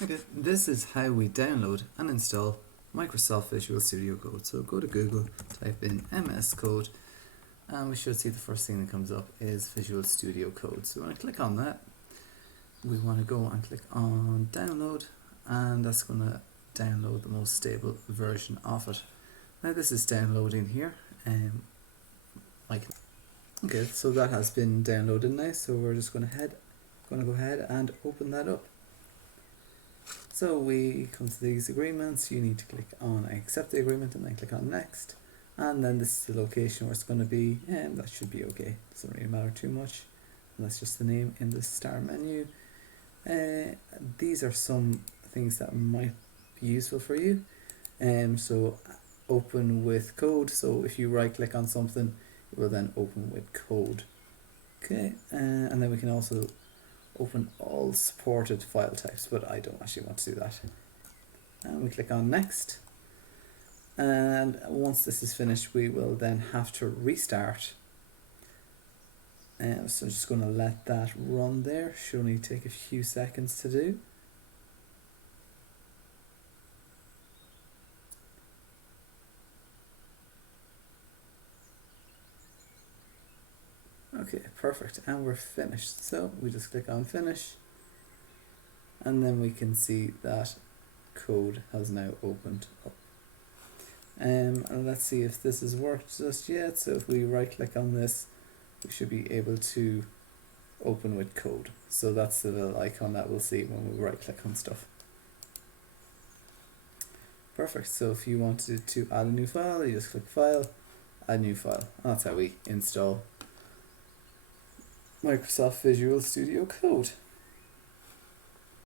Okay, this is how we download and install Microsoft Visual Studio Code. So go to Google, type in MS Code, and we should see the first thing that comes up is Visual Studio Code. So we want to click on that. We want to go and click on download, and that's going to download the most stable version of it. Now this is downloading here. Okay, so that has been downloaded now. So we're just going to go ahead and open that up. So we come to these agreements. You need to click on accept the agreement and then click on next. And then this is the location where it's going to be, and that should be okay. Doesn't really matter too much. And that's just the name in the star menu. These are some things that might be useful for you. So open with code. So if you right click on something, it will then open with code. Okay, and then we can also open all supported file types, but I don't actually want to do that. And we click on next. And once this is finished, we will then have to restart. So I'm just going to let that run there. Should only take a few seconds to do. Okay, perfect. And we're finished. So we just click on finish. And then we can see that code has now opened up. And let's see if this has worked just yet. So if we right click on this, we should be able to open with code. So that's the little icon that we'll see when we right click on stuff. Perfect. So if you wanted to add a new file, you just click file, add new file. And that's how we install Microsoft Visual Studio Code.